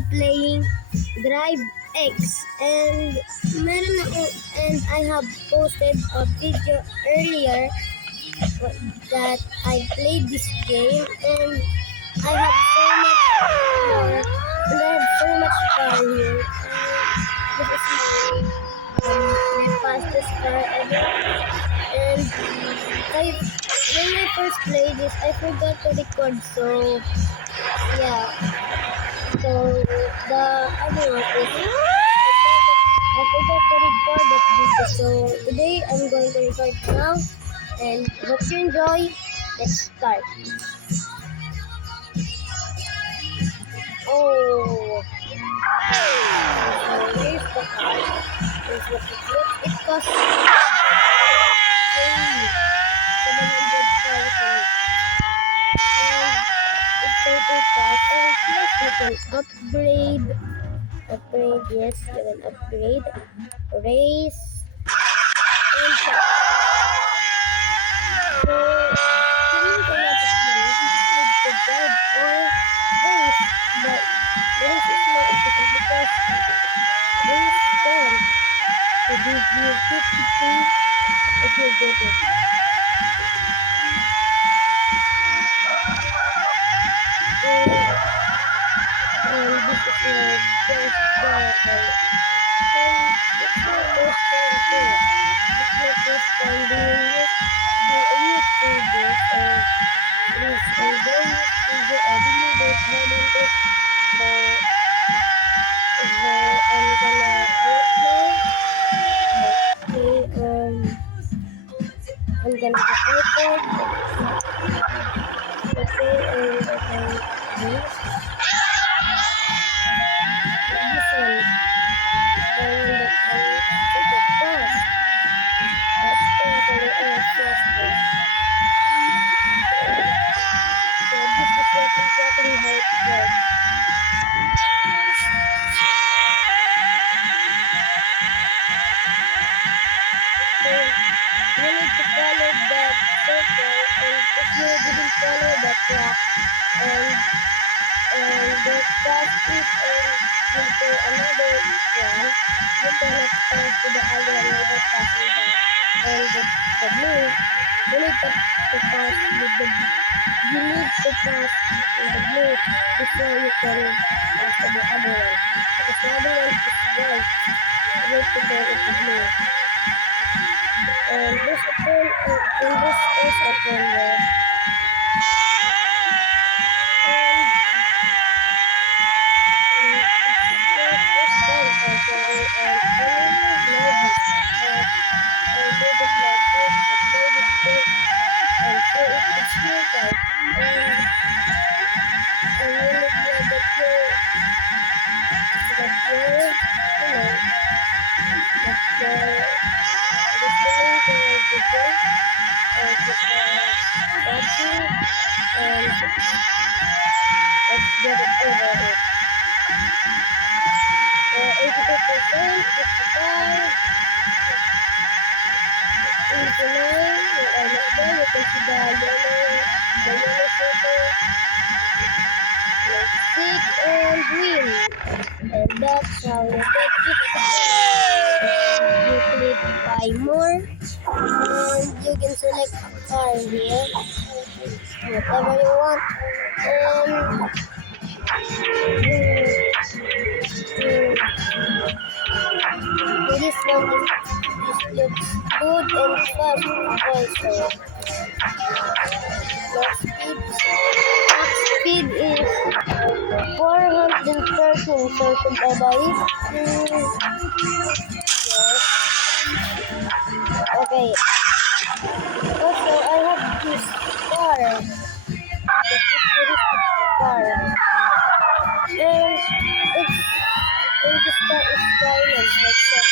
we're playing Drive X, and I have posted a video earlier that I played this game, and I have so much more, and I have so much car here. This is my fastest car ever, and when I first played this, I forgot to record, so yeah. So the other one is I forgot to record that video. So today I'm going to record now, and hope you enjoy. Let's start. Oh, so here's the car. Here's what it looks. It costs 700,000. And it's so fast. And plus you can upgrade. Upgrade, yes, you can upgrade. Race. And shop. So, you need a lot of money. You just need to drive or race. But race is more efficient because race can to give you 50k if you get it. And this is your best driver. And it's your first time too. It's your first time doing it. You're a YouTuber, so please enjoy this video. I really don't have it. So, I'm gonna wait now. Okay, I'm gonna record. Okay, and this one. And I take it fast. That's totally faster. So this is what exactly how it works. So you need to follow that circle, and if you didn't follow that track, and the track is into another one, you cannot pass to the other one without passing that. And the blue, you need to pass with the you need to pass in the blue before you can pass to the other one. Because the other one is white. You need to go with the blue. And this open and this is open there. And it's the first time also, and I really know this. I did it like this, I played it too, and so it's your time. And I'm really glad that you're, you know, that you're listening to my video, and watching, and let's get it over with. 82%, 55, 89, you're almost there. You can see the yellow photo. Let's click and win. And that's how you get it. You click buy more, and you can select a car here, whatever you want. And this one looks good and fast also. Max speed is 413, so should I buy it? Yes. Okay. Also, I have this car. The futuristic car. And this car is silent like that.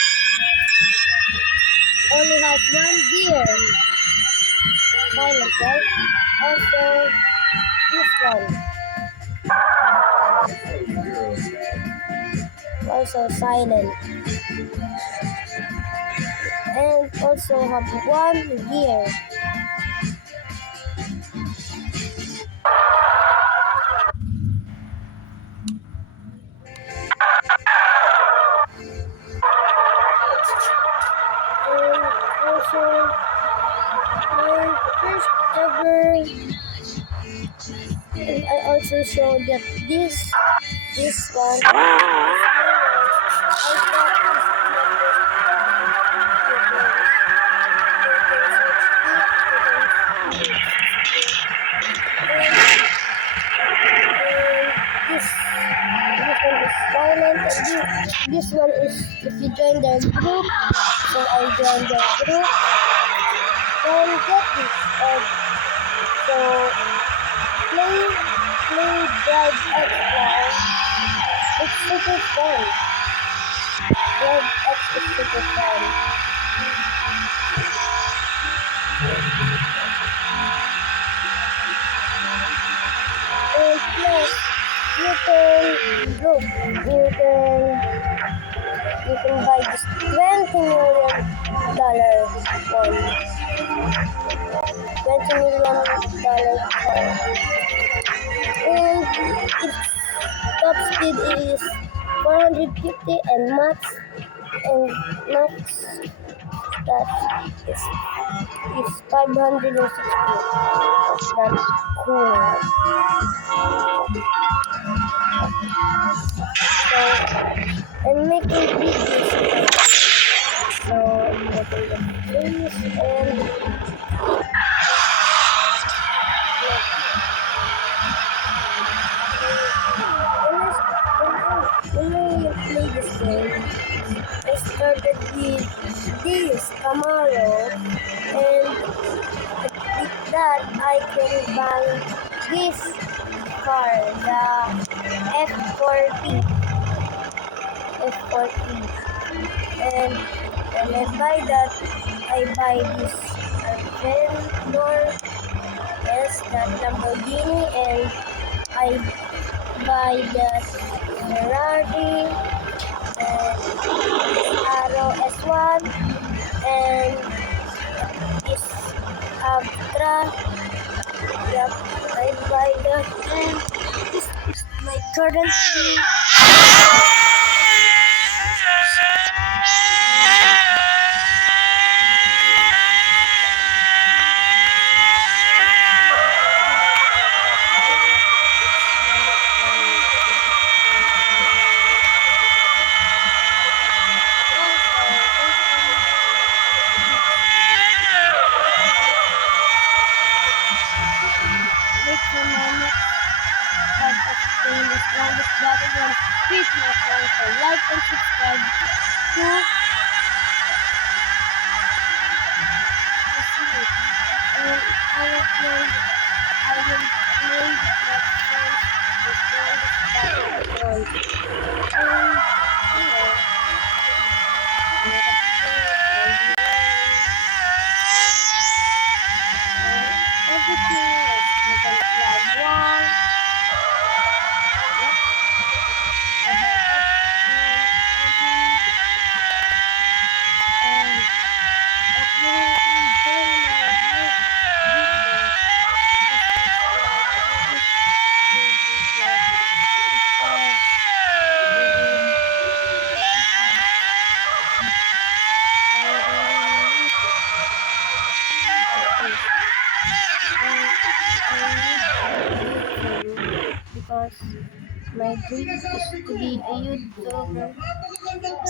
Only has one gear. Silent, right? Also, this one. Also silent. And also have one gear. show that this one I this one is if you join their group, so I joined their group, then get this. So play Drive X now. It's super fun. Drive X is super fun. And plus, you can group. You can buy this $20 million one. $20 million coin. And its top speed is 450 and max that is 560. That's cool. So I'm making videos. So open the place and when I play this game, I started with this Camaro, and with that I can buy this car, the F40. F40. And when I buy that, I buy this Aventador, yes, that Lamborghini, and I buy the Ferrari, and Arrow S1, and this Abtra. Yep, I buy that, and this is my current wait for my next part of playing the strongest battleground. Please my friends, so like and subscribe to the series. And I will play with my friends the strongest battleground. And you know, make a play and everything else. You can flag one. Yep. I have and uploading very nice video. Because my dream is to be a YouTuber,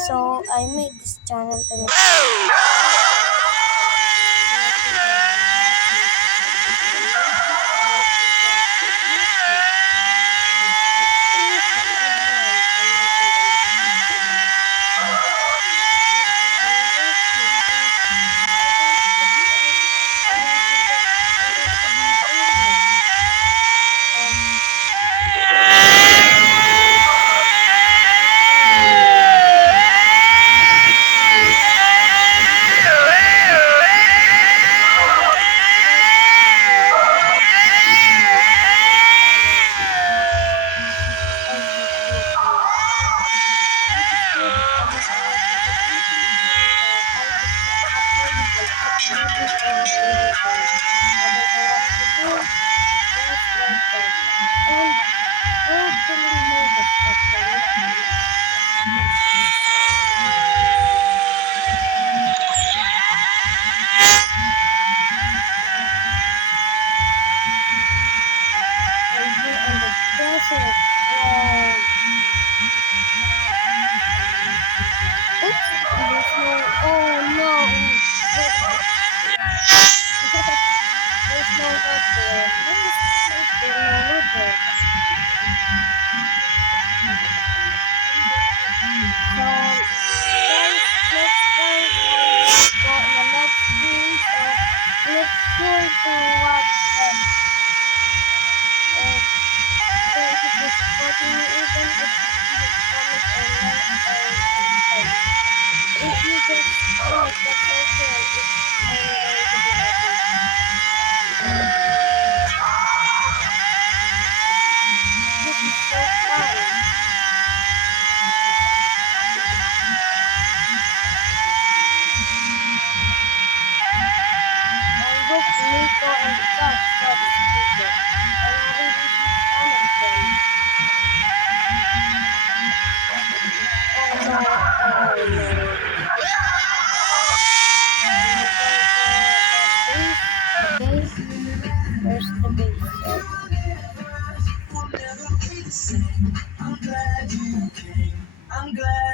so I made this channel to make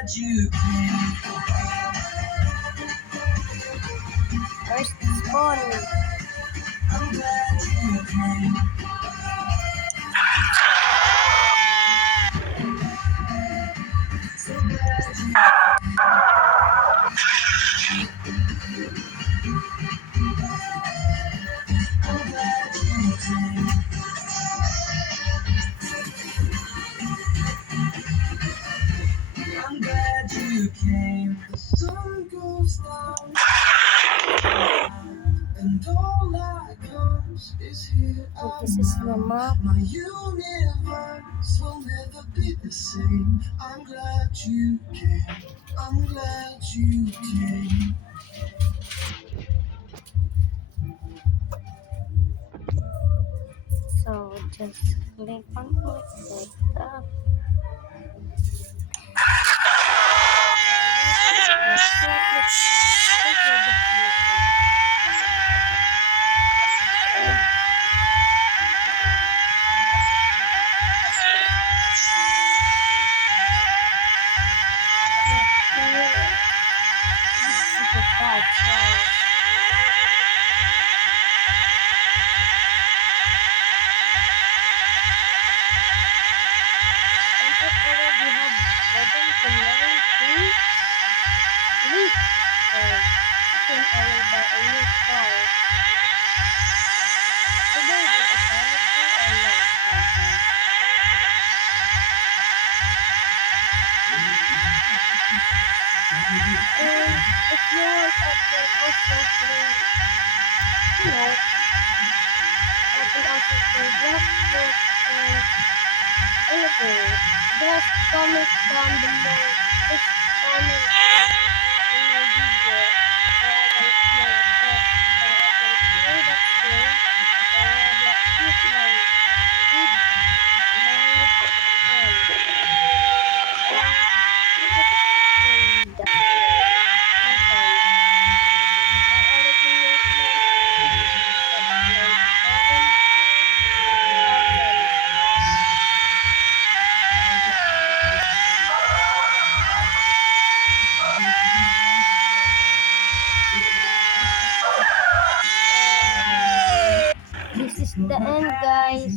glad you came. First spawn. I'm glad you came. So glad you I'm glad you came. I'm glad you came. The sun goes down and all that comes is here. So this is the map. My universe will never be the same. I'm glad you came. I'm glad you came. So just click on it like that. If you want, I can also play, you know, I can also play Blackbook and anything. Just comment down below. Just comment in my video so I can play it. So I can play that game or that with my friend. Or you could play that my friend. I already made my this is the end, guys.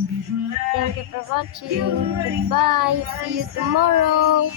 Thank you for watching. Goodbye. See you tomorrow.